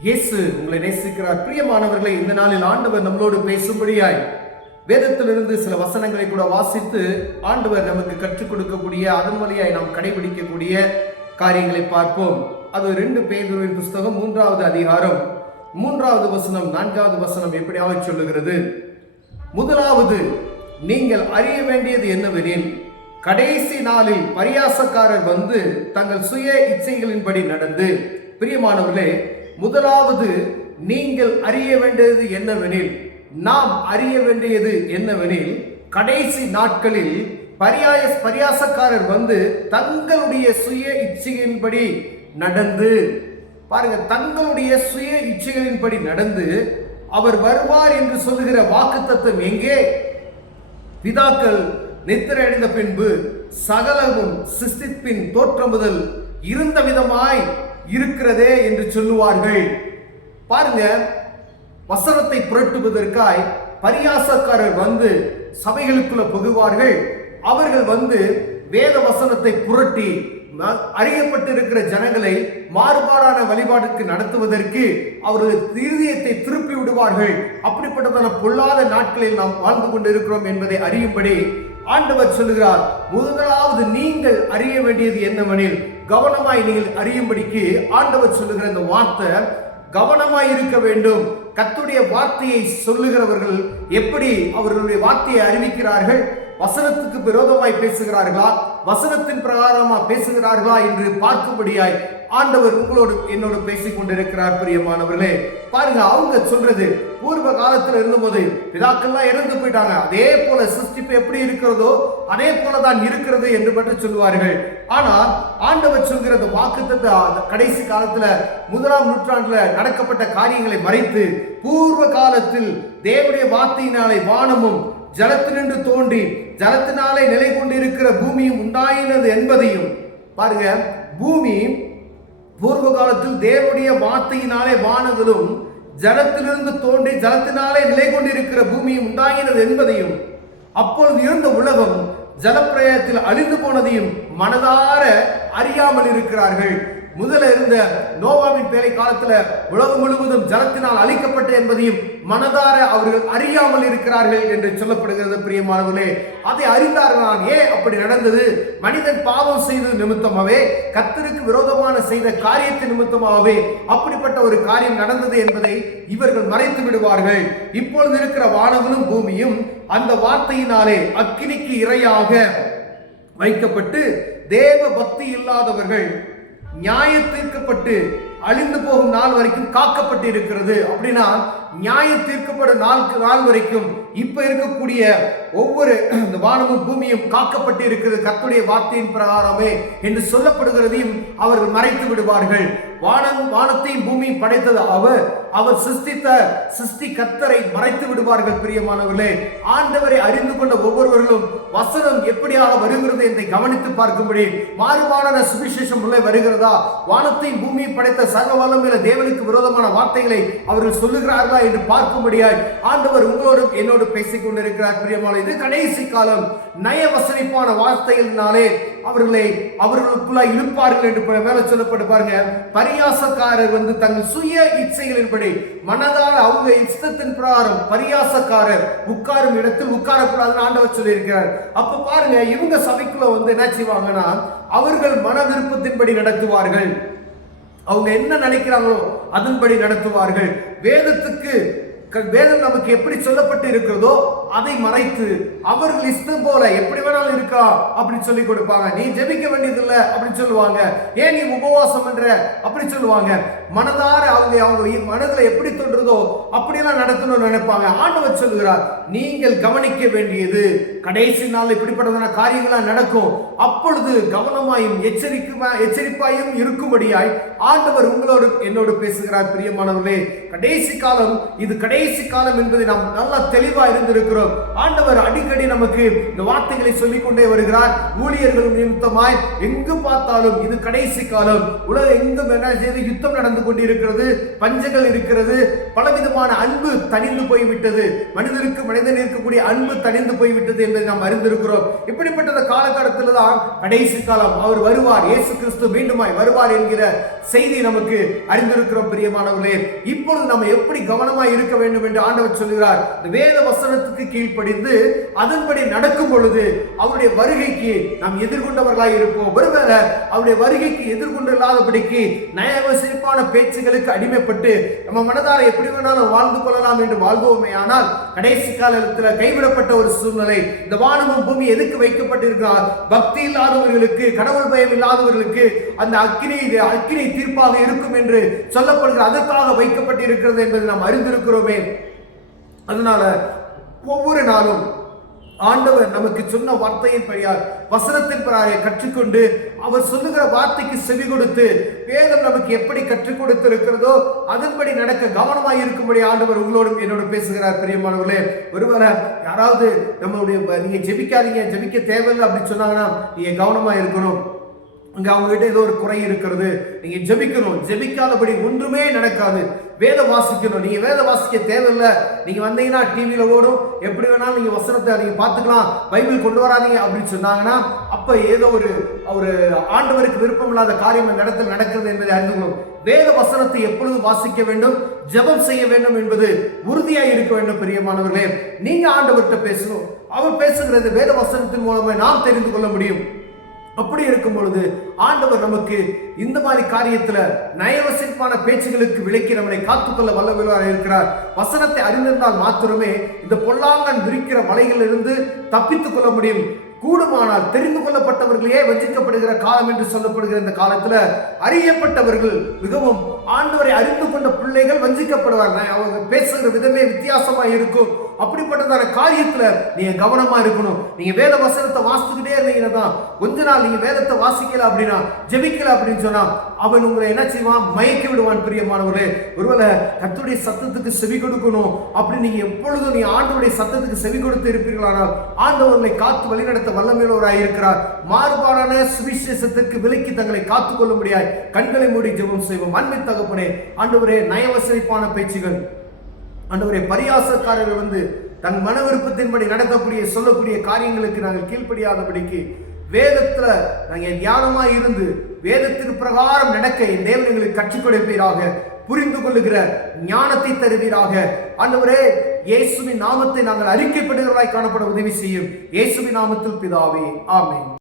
இயேசு உங்களை நேசிக்கிறார். பிரியமானவர்களை, இந்த நாளில் ஆண்டவர் நம்மளோடு பேசும்படியாய் வேதத்திலிருந்து சில வசனங்களை கூட வாசித்து ஆண்டவர் நமக்கு கற்றுக் கொடுக்கக்கூடிய, அதன் வழியாய் நாம் கடைபிடிக்கக்கூடிய காரியங்களை பார்ப்போம். அது 2 பேதுருவின் புஸ்தகம் 3வது அதிகாரம் 3வது வசனம் 4வது வசனம் எப்படியாக சொல்லுகிறது. முதலாவது, நீங்கள் அறிய வேண்டியது என்னவெனில், கடைசி நாளில் பரியாசக்காரர் வந்து தங்கள் சுய இச்சைகளின்படி நடந்து. பிரியமானவர்களே, முதலாவது நீங்கள் அறிய வேண்டியது என்னவெனில், நாம் அறிய வேண்டியது என்னவெனில், கடைசி நாட்களில் பரியாசக்காரர் வந்து தங்களுடைய சுய இச்சைகளின்படி நடந்து. பாருங்க, தங்களுடைய சுய இச்சைகளின்படி நடந்து அவர் வருவார் என்று சொல்லுகிற வாக்குத்தத்தம் எங்கே? பிதாக்கள் நித்திரை அடைந்த பின்பு சகலமும் சிருஷ்டிப்பின் தோற்றம் முதல் இருந்த விதமாய் இருக்கிறதே என்று சொல்லுவார்கள். பாருங்க, வசனத்தை புரட்டுவதற்காய் பரியாசக்காரர் வந்து சபைகளுக்குள்ள புகுவார்கள். அவர்கள் வந்து வேத வசனத்தை புரட்டி அறியப்பட்டிருக்கிற ஜனங்களை மாறுபாடான வழிபாடுக்கு நடத்துவதற்கு அவர்கள் இருதயத்தை திருப்பி விடுவார்கள். அப்படிப்பட்டதான பொல்லாத நாட்களில் நாம் வாழ்ந்து கொண்டிருக்கிறோம் என்பதை அறியும்படி ஆண்டவர் சொல்லுகிறார். முதலாவது நீங்கள் அறிய வேண்டியது என்னவெனில், கவனமாய் நீங்கள் அறியும்படிக்கு ஆண்டவர் சொல்லுகிற இந்த வார்த்தை, கவனமாய் இருக்க வேண்டும். கர்த்தருடைய வார்த்தையை சொல்லுகிறவர்கள் எப்படி அவர்களுடைய வார்த்தையை அறிவிக்கிறார்கள்? வசனத்துக்கு விரோதமாய் பேசுகிறார்களா, வசனத்தின் பிரகாரமா பேசுகிறார்களா என்று பார்க்கும்படியாய் ஆண்டவர் உங்களோடு என்னோடு பேசிக் கொண்டிருக்கிறார். பிரியமானவர்களே, பாருங்க, அவங்க சொல்றது பூர்வ காலத்தில் இருந்தபோது பிதாக்கள்லாம் இறந்து போயிட்டாங்க, அதே போல சிருஷ்டிப்பு எப்படி இருக்கிறதோ அதே போலதான் இருக்கிறது என்று மட்டும் சொல்லுவார்கள். ஆனால் ஆண்டவர் சொல்கிற வாக்குத்தத்த கடைசி காலத்துல 1ஆம் நூற்றாண்டுல நடக்கப்பட்ட காரியங்களை மறைத்து, பூர்வ காலத்தில் தேவனுடைய வார்த்தையினாலே வானமும் ஜலத்தினின்று தோன்றி ஜலத்தினாலே நிலை கொண்டிருக்கிற பூமியும் உண்டாயினது என்பதையும். பாருங்க, பூமி பூர்வ காலத்தில் தேவனுடைய வார்த்தையினாலே வானங்களும் ஜலத்திலிருந்து தோன்றி ஜலத்தினாலே நிலை கொண்டிருக்கிற பூமியும் உண்டாயினது என்பதையும், அப்பொழுது இருந்த உலகம் ஜலப்பிரயத்தில் அழிந்து போனதையும் மனதார அறியாமல் இருக்கிறார்கள். முதல்ல இருந்த நோவாவின் பேலை காலத்துல உலகம் முழுவதும் ஜலத்தினால் அழிக்கப்பட்ட என்பதையும் மனதார அவர்கள் அறியாமல் இருக்கிறார்கள் என்று சொல்லப்படுகிறது. பிரியமானவர்களே, அதை அறிந்தார்கள். ஏன் அப்படி நடந்தது? மனிதன் பாவம் செய்தது நிமித்தமாகவே, கர்த்தருக்கு விரோதமான செய்த காரியத்தின் நிமித்தமாகவே அப்படிப்பட்ட ஒரு காரியம் நடந்தது என்பதை இவர்கள் மறைத்து விடுவார்கள். இப்பொழுது இருக்கிற வானங்களும் பூமியும் அந்த வார்த்தையினாலே அக்கினிக்கு இரையாக வைக்கப்பட்டு தேவ பக்தி இல்லாதவர்கள் நியாய தீர்க்கப்பட்டு அழிந்து போகும் நாள் வரைக்கும் காக்கப்பட்டு இருக்கிறது. அப்படின்னா நியாய தீர்க்கப்படும் நாள் வரைக்கும் இப்ப இருக்கக்கூடிய ஒவ்வொரு வானமும் பூமியும் காக்கப்பட்டு இருக்கிறது கர்த்தருடைய வார்த்தையின் பிரகாரமே என்று சொல்லப்படுகிறதையும் அவர்கள் மறைத்து விடுவார்கள். வானத்தையும் பூமியும் படைத்தது அவர் சிருஷ்டி கர்த்தரை மறைத்து விடுவார்கள். பிரியமானவர்களே, ஆண்டவரை அறிந்து கொண்ட ஒவ்வொருவர்களும் வசனம் எப்படியாக வருகிறது என்று கவனித்து பார்க்கும்படி, மாறுபாடான சுவிசேஷம் உள்ளே வருகிறதா, வானத்தையும் பூமியை படைத்த சர்வ வல்லமையுள்ள தேவனுக்கு விரோதமான வார்த்தைகளை அவர்கள் சொல்லுகிறார்களா என்று பார்க்கும்படியாய் ஆண்டவர் உங்களோடும் என்னோடு பேசிக் கொண்டிருக்கிறார். பிரியமான, இது கடைசி காலம். நய வசனிப்பான வார்த்தைகளினாலே அவர்களுக்குள்ள இழுப்பார்கள் என்று மேல சொல்லப்பட்டு பாருங்க. பரியாசக்காரர் வந்து தங்கள் சுய இச்சைகளின்படி மனதால் அவங்க இஷ்டத்தின் பிரகாரம் பரியாசக்காரர் உட்காரும் இடத்தில் உட்காரக்கூடாதுன்னு ஆண்டவர் சொல்லி இருக்கிறார். அப்ப பாருங்க, இவங்க சபைக்குள்ள வந்து என்ன செய்வாங்கன்னா, அவர்கள் மன விருப்பத்தின்படி நடத்துவார்கள். அவங்க என்ன நினைக்கிறாங்களோ அதன்படி நடத்துவார்கள். வேதம் நமக்கு எப்படி சொல்லப்பட்டு இருக்கிறதோ அதை மறைத்து அவர்கள் இஷ்டம் போல எப்படி வேணாலும் இருக்கா அப்படின்னு சொல்லி கொடுப்பாங்க. நீ ஜெபிக்க வேண்டியதில்லை அப்படின்னு சொல்லுவாங்க. ஏன் நீ உபவாசம் பண்ற அப்படி சொல்லுவாங்க. மனதார அவங்க மனதில் எப்படி தோன்றதோ அப்படியெல்லாம் நடத்தணும்னு நினைப்பாங்க. ஆண்டவர் சொல்லுகிறார், நீங்கள் கவனிக்க வேண்டியது கடைசி நாள் இப்படிப்பட்டதான காரியங்களா நடக்கும். அப்பொழுது கவனமாயும் எச்சரிப்பாயும் இருக்கும்படியாய் ஆண்டவர் உங்களோடு என்னோடு பேசுகிறார். பிரியமானவர்களே, கடைசி காலம் இது. கடைசி காலம் என்பதை நாம் நல்லா தெளிவா இருந்திருக்கிறோம். ஆண்டவர் அடிக்கடி நமக்கு இந்த வார்த்தைகளை சொல்லிக் கொண்டே வருகிறார். ஊழியர்கள் நிமித்தமாய் எங்கு பார்த்தாலும் இது கடைசி காலம், உலகம் எங்கும் என்ன செய்து யுத்தம் நடந்து கொண்டிருக்கிறது, பஞ்சங்கள் இருக்கிறது, பலவிதமான அன்பு தணிந்து போய்விட்டது, மனிதனுக்கு மனிதன் இருக்கக்கூடிய அன்பு தணிந்து போய்விட்டது என்பதை நாம் அறிந்திருக்கிறோம். இப்படிப்பட்ட காலகட்டத்தில் தான் கடைசி காலம், அவர் வருவார், இயேசு கிறிஸ்து மீண்டுமாய் வருவார் என்கிற செய்தி நமக்கு அறிந்திருக்கிறோம். பிரியமானவர்களே, இப்பொழுது நம்ம எப்படி கவனமாய் இருக்க வேண்டும் என்று ஆண்டவர் சொல்கிறார். வேத வசனத்துக்கு கீழ்ப்படிந்து அதன்படி நடக்கும் பொழுது அவருடைய வருகைக்கு நாம் எதிர்கொண்டவர்களாய் இருப்போம். ஒருவேளை அவருடைய வருகைக்கு எதிர்கொண்டு இல்லாதபடிக்கு நயவசிப்பான பேச்சுகளுக்கு அடிமைப்பட்டு நம்ம மனதார எப்படி வேணாலும் வாழ்ந்து கொள்ளலாம் என்று வாழ்வோமே, ஆனால் கடைசி காலத்தில் கைவிடப்பட்ட ஒரு சூழ்நிலை. இந்த வானமும் பூமி எதுக்கு வைக்கப்பட்டிருக்கிறார்? பக்தி இல்லாதவர்களுக்கு, கடவுள் பயம் இல்லாதவர்களுக்கு அந்த அக்கினி தீர்ப்பாக இருக்கும் என்று சொல்லப்படுகிற அதற்காக வைக்கப்பட்டிருக்கிறது என்பதை நாம் அறிந்திருக்கிறோமே. அதனால ஒவ்வொரு நாளும் ஆண்டவர் நமக்கு சொன்ன வார்த்தையின் படியால் வசனத்தின் பிறகு கற்றுக்கொண்டு அவர் சொல்லுகிற வார்த்தைக்கு செவி கொடுத்து வேதம் நமக்கு எப்படி கற்றுக் கொடுத்திருக்கிறதோ அதன்படி நடக்க கவனமாய் இருக்கும்படி ஆண்டவர் உங்களோடும் என்னோட பேசுகிறார். பிரியமானவர்களே, ஒருவேளை யாராவது நம்மளுடைய நீங்க ஜெபிக்காதீங்க, ஜெபிக்க தேவையில்லை அப்படின்னு சொன்னாங்கன்னா நீங்க கவனமா இருக்கணும். அங்க அவங்க கிட்ட ஏதோ ஒரு குறை இருக்கிறது, நீங்க ஜெபிக்கணும். ஜெபிக்காதபடி ஒன்றுமே நடக்காது. வேத வாசிக்கணும். நீங்க வேத வாசிக்க தேவையில்லை, நீங்க வந்தீங்கன்னா டிவியில ஓடும், எப்படி வேணாலும் நீங்க வசனத்தை நீங்க பார்த்துக்கலாம், பைபிள் கொண்டு வராதீங்க அப்படின்னு சொன்னாங்கன்னா அப்ப ஏதோ ஒரு ஆண்டவருக்கு விருப்பம் இல்லாத காரியம் அந்த இடத்தில் நடக்கிறது என்பதை அறிந்து கொள்ளும். வேத வசனத்தை எப்பொழுதும் வாசிக்க வேண்டும், ஜெபம் செய்ய வேண்டும் என்பது உறுதியாக இருக்க வேண்டும். பிரியமானவர்களே, நீங்க ஆண்டவர்கிட்ட பேசணும். அவர் பேசுகிறது வேத வசனத்தின் மூலமா நாம் தெரிந்து கொள்ள முடியும். அப்படி இருக்கும் பொழுது ஆண்டவர் நமக்கு இந்த மாதிரி காரியத்துல நயவசிப்பான பேச்சுகளுக்கு விலக்கி நம்மளை காத்துக்கொள்ள வல்லவராக இருக்கிறார். வசனத்தை அறிந்திருந்தால் மாத்திரமே இந்த பொல்லாங்கன் விரிக்கிற வலைகளில் இருந்து தப்பித்துக் கொள்ள முடியும். கூடுமானால் தெரிந்து கொள்ளப்பட்டவர்களே வஞ்சிக்கப்படுகிற காலம் என்று சொல்லப்படுகிற இந்த காலத்துல அறியப்பட்டவர்கள், மிகவும் ஆண்டவரை அறிந்து கொண்ட பிள்ளைகள் வஞ்சிக்கப்படுவாங்க. அவங்க பேசுகிற விதமே வித்தியாசமா இருக்கும். அப்படிப்பட்டதான காரியத்துல நீங்க கவனமா இருக்கணும். நீங்க வேத வசனத்தை வாசிச்சுக்கிட்டே இருந்தீங்கன்னா தான், கொஞ்ச நாள் நீங்க வேதத்தை வாசிக்கல அப்படின்னா, ஜெபிக்கல அப்படின்னு சொன்னா அவன் உங்களை என்ன செய்வான்? மயக்கி விடுவான். பிரியமானவர்களே, ஒருவேளை கர்த்தருடைய சத்தத்துக்கு செவி கொடுக்கணும் அப்படி நீங்க எப்பொழுதும் நீ ஆண்டவருடைய சத்தத்துக்கு செவி கொடுத்து இருப்பீர்களானால் ஆண்டவர்களை காத்து வழிநடத்த வல்லமையுள்ளவராய் இருக்கிறார். மாறுபாடான சுவிசேஷத்திற்கு விலக்கி தங்களை காத்துக் கொள்ள முடியாது. கண்களை மூடி ஜெபம் செய்வோம். அன்பின் தகப்பனே, ஆண்டவரே, நயவசரிப்பான பேச்சுகள், ஆண்டவரே, பரியாசக்காரர்கள் வந்து தன் மன விருப்பத்தின்படி நடத்தக்கூடிய சொல்லக்கூடிய காரியங்களுக்கு நாங்கள் கீழ்ப்படியாதபடிக்கு வேதத்துல நாங்கள் தியானமா இருந்து வேதத்தின் பிரகாரம் நடக்க என் தேவன் எங்களுக்கு கற்றுக் கொடுப்பீராக. புரிந்து கொள்ளுகிற ஞானத்தை தருவீராக. ஆண்டவரே, இயேசுவின் நாமத்தை நாங்கள் அறிக்கைப்படுகிறவர்களாய் காணப்பட உதவி செய்யும். இயேசுவின் நாமத்தில் பிதாவே, ஆமென்.